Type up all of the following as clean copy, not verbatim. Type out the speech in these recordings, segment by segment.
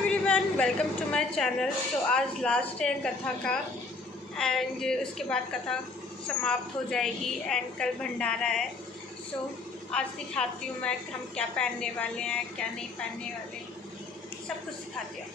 Everyone, welcome to my channel. तो आज last है कथा का एंड उसके बाद कथा समाप्त हो जाएगी एंड कल भंडारा है। सो आज दिखाती हूँ मैं हम क्या पहनने वाले हैं, क्या नहीं पहनने वाले, सब कुछ सिखाती हूँ।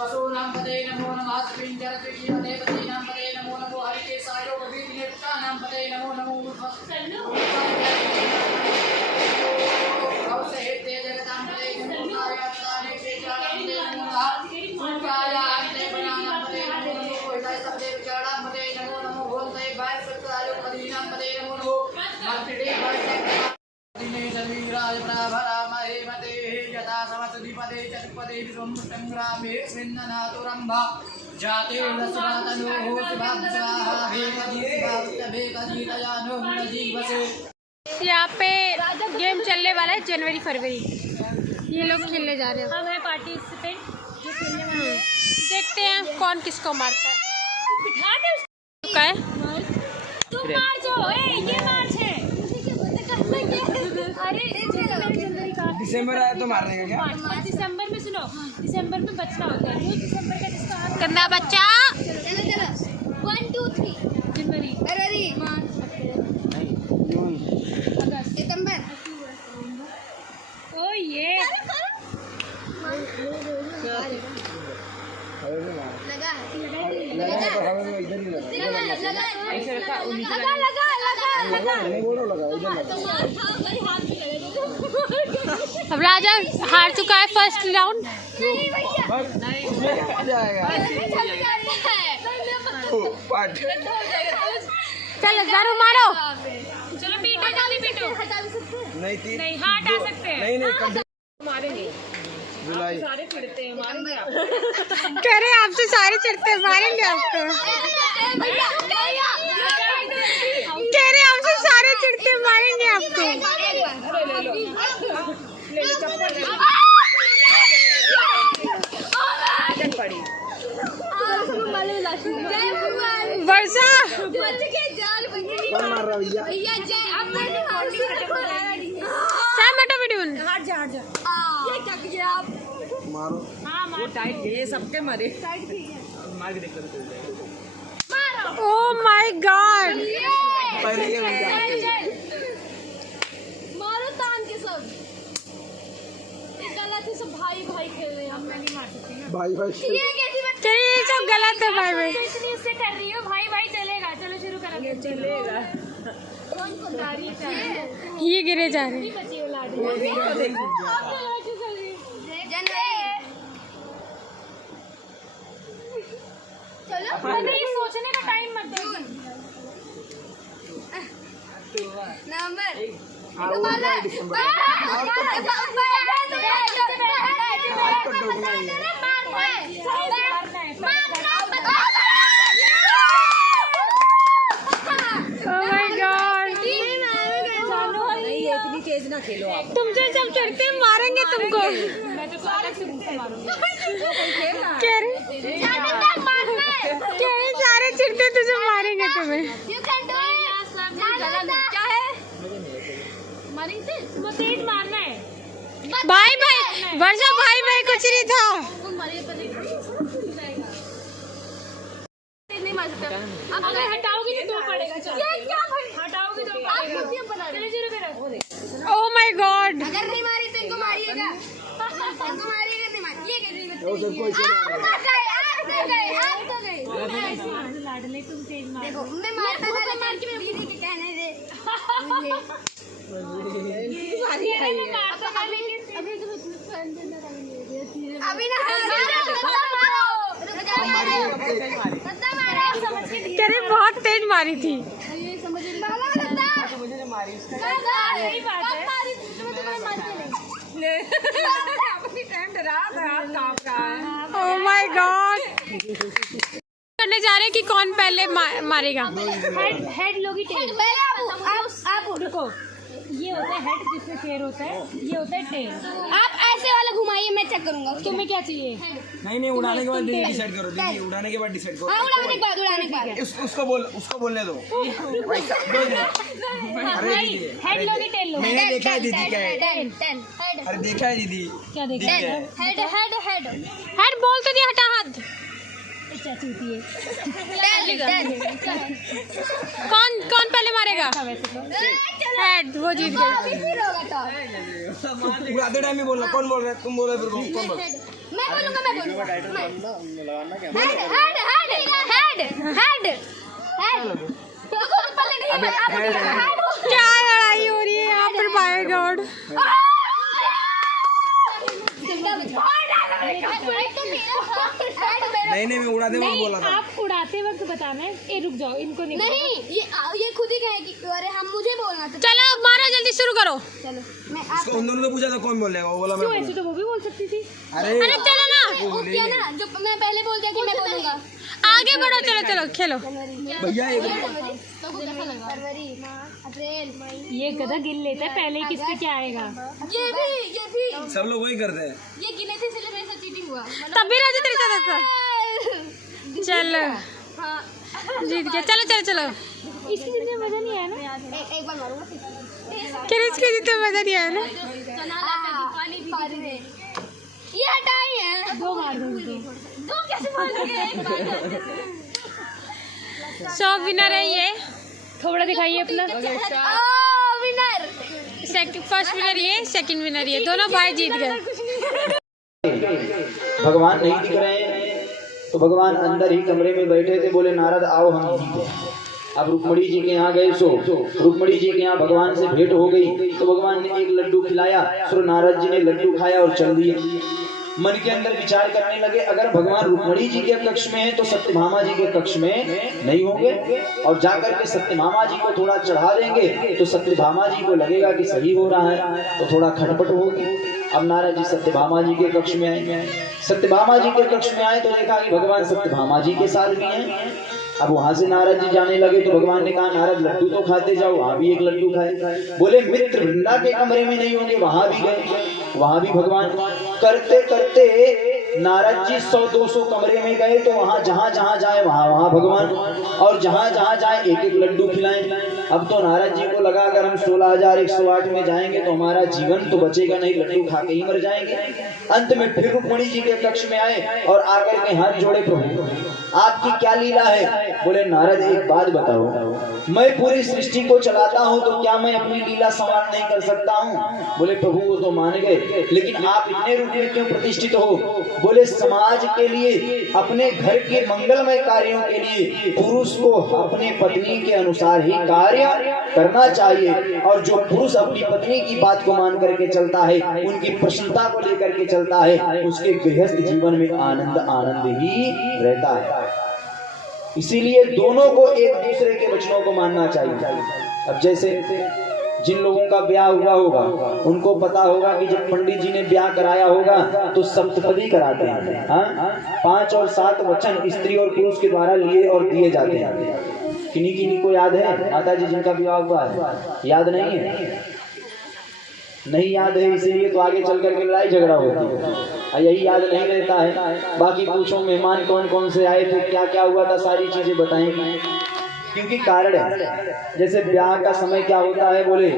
पशूनां पते नमो नमः पिंजरत्रिपते पतीनां पते नमो नमो हरिके सायो कविनेत्राणां पते नमो नमो औसेते जगतां पते नमो नारायणाने क्षेत्राणां पते नमो नमः उपायान्ते बनानां पते नमो नमो हिताय सबदे विचारां पते नमो नमो भोन्ते बाय सत्तायो कविनां पते नमो नमो मर्तिडे बाय दिने शरीराय प्रभरामहे मते यथा समसदीपदे चतुपदे विश्वंग्रामे स्विन्ननातुरम्भा जाते लसनातनो शिवाब्जाहा भेकजीतयानो जीवसे। यहाँ पे गेम चलने वाला है जनवरी फरवरी, ये लोग खेलने जा रहे हैं। हम हैं पार्टिसिपेंट जो खेलने वाले हैं। देखते हैं कौन किसको मारता है। बिठा दे चुका है तुम मार जो ये मार्च है। अरे जनवरी का दिसंबर आया तो मारने का क्या? 5 दिसंबर में सुनो, दिसंबर में बच्चा होता है, वो दिसंबर का जिसका हाथ गंदा बच्चा। 1 2 3 जनवरी मार्च सितंबर। ओ ये अब राजा हार चुका है फर्स्ट राउंड। चलो जरूर मारो। चलो पीटो, जल्दी पीटो। नहीं हाथ आ सकते हैं। नहीं मारेंगे। जुलाई सारे चिढ़ते हैं, मारेंगे आप। कह रहे आपसे सारे चिढ़ते मारेंगे आपको। कह रहे आपसे सारे चिढ़ते मारेंगे आपको। ले लो चप्पल। वर्षा मार रहा भैया हट जा मारो। हाँ मार। टाइट ये सबके मारे मार के देखो ओह माय गॉड। मारो तान के सब। ये गलत है, सब भाई भाई खेल रहे हैं। हम नहीं मार सकते ना भाई भाई ये कैसी बात चलिए ये सब गलत है भाई भाई। इतनी उससे कर रही हो। भाई भाई चलेगा। चलो शुरू करेंगे। चलेगा कौन कौन जा रही है? ये गिरे जा रहे हैं। बच्चे लाड चलो अरे सोचने का टाइम मत दो। इतनी तेज ना खेलो आप। तुमसे सब चढ़ते मारेंगे तुमको। मैं तो अलग से मुंह से मारूंगी। कह रहे सारे चिढ़ते तुझे मारेंगे तुम्हें। क्या है? मारेंगे वो तेज मारना है। भाई भाई वर्षा भाई भाई कुछ नहीं था। नहीं मार सकता। अब अगर हटाओगे तो 2 पड़ेगा। चलो क्या हटाओगे तो पड़ेगा। चलो शुरू करो। Oh my God. अगर नहीं मारी तो इनको मारिएगा। इनको मारिएगा नहीं मारिए कैसे? वो सबको ऐसे लाडले तुम तेज मार। देखो मैं मारता था मार के मैं दीदी के कहने दे। अभी ना कह रहे बहुत तेज मारी थी। ये समझ मुझे मारी उसका सही बात है। Oh my God. करने जा रहे हैं कि कौन पहले मारेगा। हेड लोगी टेल। आप रुको। ये होता है हेड जिसमें शेर होता है, ये होता है टेल। आप ऐसे वाला घुमाइए, मैं चेक करूंगा। तुम्हें क्या चाहिए? नहीं उड़ाने के बाद डिसाइड करो दीदी, उड़ाने के बाद डिसाइड करो। हाँ, उड़ाने के बाद, उड़ाने के बाद। उसको बोलने दो। अरे दीदी, हेड लोगी टेल लोगी? मैंने देखा है दीदी क्या है। Tail, head. अरे देखा है दीदी क्या देखा? हेड। हेड बोल तो दिया, हटा हाथ। चाची होती है। कौन पहले मारेगा? हेड, वो जीत गया। उड़ाते टाइम ही बोलना। कौन बोल रहा है? तुम बोल रहे हो? कौन बोल? मैं बोलूंगा। हेड। क्या लड़ाई हो रही है यहाँ पर? By God. नहीं मैं उड़ाते वक्त बोला था। आप उड़ाते वक्त बताना है। ए रुक जाओ, इनको नहीं ये खुद ही कहेगी। अरे हम मुझे बोलना था। चलो मारो, जल्दी शुरू करो। चलो, मैं उसको उन दोनों ने पूछा था कौन बोलेगा, वो बोला मैं क्यों? ऐसे तो वो भी बोल सकती थी। अरे चलो ना, वो किया ना, जो मैं पहले बोल दिया कि मैं बोलूंगा। आगे बढ़ो। चलो खेलो। भैया फरवरी, अप्रैल, ये गधा गिन लेता है पहले ही किसके क्या आएगा। ये भी सब लोग वही करते हैं। ये गिने थे, इसलिए मेरे साथ चीटिंग हुआ। तब भी राजा तेरे साथ था। चलो हाँ, जीत गया। चलो। इसकी जीतने में मजा नहीं आया ना? एक बार मारूंगा। इसकी जीतने में मजा नहीं आया ना? ये हटाई है। दो मार दो उनको। दो कैसे मार दोगे? सो विनर है ये। थोड़ा दिखाइए अपना। विनर। फर्स्ट विनर ये, सेकंड विनर ये। दोनों भाई जीत गए। भगवान नहीं दिख रहे हैं तो भगवान अंदर ही कमरे में बैठे थे। बोले नारद आओ हम जीते। अब रुक्मणी जी के यहाँ गए। रुक्मणी जी के यहाँ भगवान से भेंट हो गई तो भगवान ने एक लड्डू खिलाया। फिर नारद जी ने लड्डू खाया और चल दिए। मन के अंदर विचार करने लगे, अगर भगवान रुक्मणी जी के कक्ष में है तो सत्यभामा जी के कक्ष में नहीं होंगे, और जाकर के सत्यभामा जी को थोड़ा चढ़ा देंगे तो सत्यभामा जी को लगेगा कि सही हो रहा है, तो थोड़ा खटपट होगी। अब नारद जी सत्यभामा जी के कक्ष में आए। सत्यभामा जी के कक्ष में आए तो देखा कि भगवान सत्यभामा जी के साथ भी हैं। अब वहां से नारद जी जाने लगे तो भगवान ने कहा नारद लड्डू तो खाते जाओ। वहां भी एक लड्डू खाए। बोले मित्र वृंदा के कमरे में नहीं होंगे, वहां भी गए। वहां भी भगवान करते करते नारद जी 100-200 कमरे में गए तो वहां जहां जाए वहां भगवान, और जहां जाए एक एक लड्डू खिलाएं। अब तो नारद जी को लगा अगर हम 16,108 में जाएंगे तो हमारा जीवन तो बचेगा नहीं, लड्डू खा के ही मर जाएंगे। अंत में फिर रुक्मणी जी के कक्ष में आए और आकर के हाथ जोड़े, प्रभु आपकी क्या लीला है? बोले नारद एक बात बताओ, मैं पूरी सृष्टि को चलाता हूँ तो क्या मैं अपनी लीला समाप्त नहीं कर सकता हूँ? बोले प्रभु वो तो मान गए, लेकिन आप इतने रूप में क्यों प्रतिष्ठित हो? बोले समाज के लिए, अपने घर के मंगलमय कार्यों के लिए पुरुष को अपने पत्नी के अनुसार ही कार्य करना चाहिए, और जो पुरुष अपनी पत्नी की बात को मान करके चलता है, उनकी प्रसन्नता को लेकर के चलता है, उसके गृहस्थ जीवन में आनंद ही रहता है। इसीलिए दोनों को एक दूसरे के वचनों को मानना चाहिए। अब जैसे जिन लोगों का ब्याह हुआ होगा उनको पता होगा कि जब पंडित जी ने ब्याह कराया होगा तो सप्तपदी कराते हैं। हाँ, 5 और 7 वचन स्त्री और पुरुष के द्वारा लिए और दिए जाते हैं। किन्हीं को याद है? माता जी जिनका विवाह हुआ है, याद नहीं है? नहीं याद है, इसीलिए तो आगे चल करके लड़ाई झगड़ा होती है। यही याद नहीं रहता है। बाकी पूछो मेहमान कौन कौन से आए थे, क्या क्या हुआ था, सारी चीजें बताएंगे, क्योंकि कारण है। जैसे ब्याह का समय क्या होता है? बोले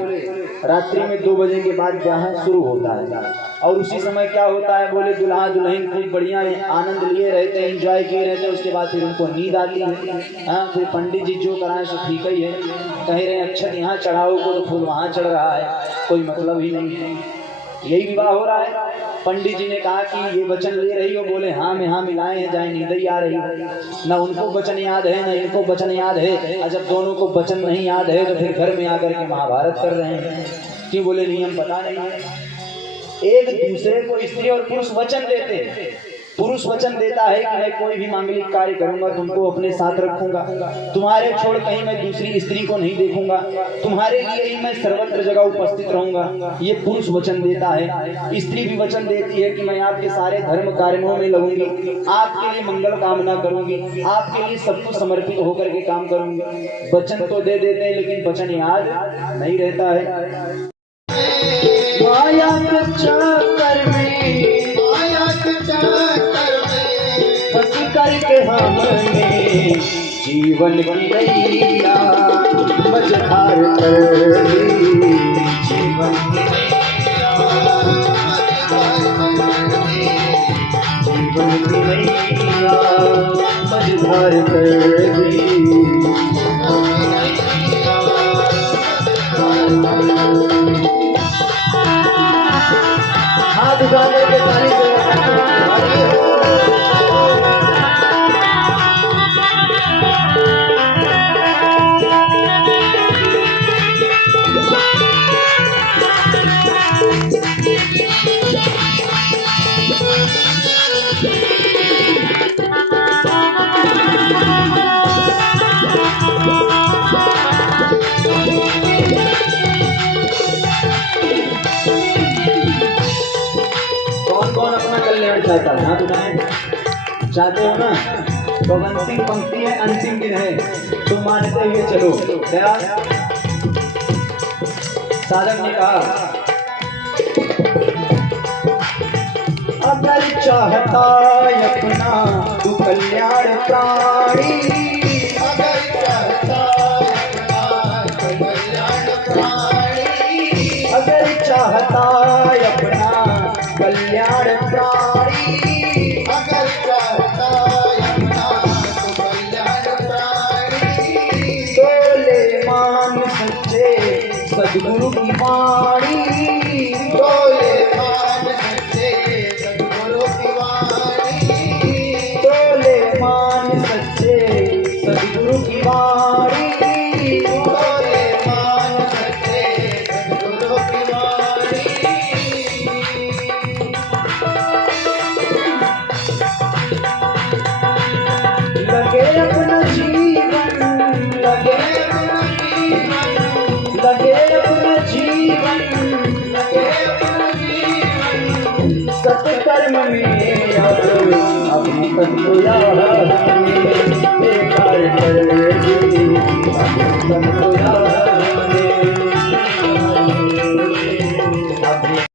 रात्रि में 2 बजे के बाद ब्याह शुरू होता है, और उसी समय क्या होता है? बोले दुल्हा दुल्हन खूब बढ़िया आनंद लिए रहते हैं, एंजॉय किए रहते हैं। उसके बाद फिर उनको नींद आती है। हाँ, फिर पंडित जी जो कराएं सो ठीक ही है, कह रहे हैं अक्षत यहाँ चढ़ाओ को तो फूल वहाँ चढ़ रहा है, कोई मतलब ही नहीं है। यही विवाह हो रहा है। पंडित जी ने कहा कि ये वचन ले रही हो? बोले हाँ में हाँ मिलाए हैं, जाए नींद ही आ रही है। न उनको वचन याद है न इनको वचन याद है। जब दोनों को वचन नहीं याद है तो फिर घर में आकर के महाभारत कर रहे हैं। क्यों? बोले नियम पता नहीं है। एक दूसरे को स्त्री और पुरुष वचन देते, पुरुष वचन देता है कि मैं कोई भी मांगलिक कार्य करूंगा, तुमको अपने साथ रखूंगा, तुम्हारे छोड़ कहीं मैं दूसरी स्त्री को नहीं देखूंगा, तुम्हारे लिए ही मैं सर्वत्र जगह उपस्थित रहूंगा। ये पुरुष वचन देता है। स्त्री भी वचन देती है कि मैं आपके सारे धर्म कार्यों में लगूंगी, आपके लिए मंगल कामना करूंगी, आपके लिए सब कुछ समर्पित होकर के काम करूंगी। वचन तो दे देते हैं लेकिन वचन याद नहीं रहता है। माया के चक्कर में फंस करके हमने जीवन की नैया मझधार कर दी, जीवन की नैया मझधार कर दी। हाथ उठाने के ताली से कौन अपना कल्याण चाहता है? हाथ उठाएं। चाहते हो ना? तो अंतिम पंक्ति है, अंतिम दिन है, तो मानते हुए चलो। क्या साधक ने कहा, अगर चाहता अपना तू कल्याण प्राणी, अगर चाहता अपना तू कल्याण प्राणी, अगर चाहता अपना कल्याण प्राणी, अगर चाहता अपना तो कल्याण प्राणी, तो ले मान सच्चे सद्गुरु की वाणी, तो ले मान सच्चे सद्गुरु की वाणी, तो ले मान सच्चे सद्गुरु की वाणी, तो ले मान सच्चे सद्गुरु की वाणी। लगे अपना जीवन, लगे अपना जीवन, लगे अपना जीवन, लगे अपना जीवन सत्कर्म में अब तत्व याद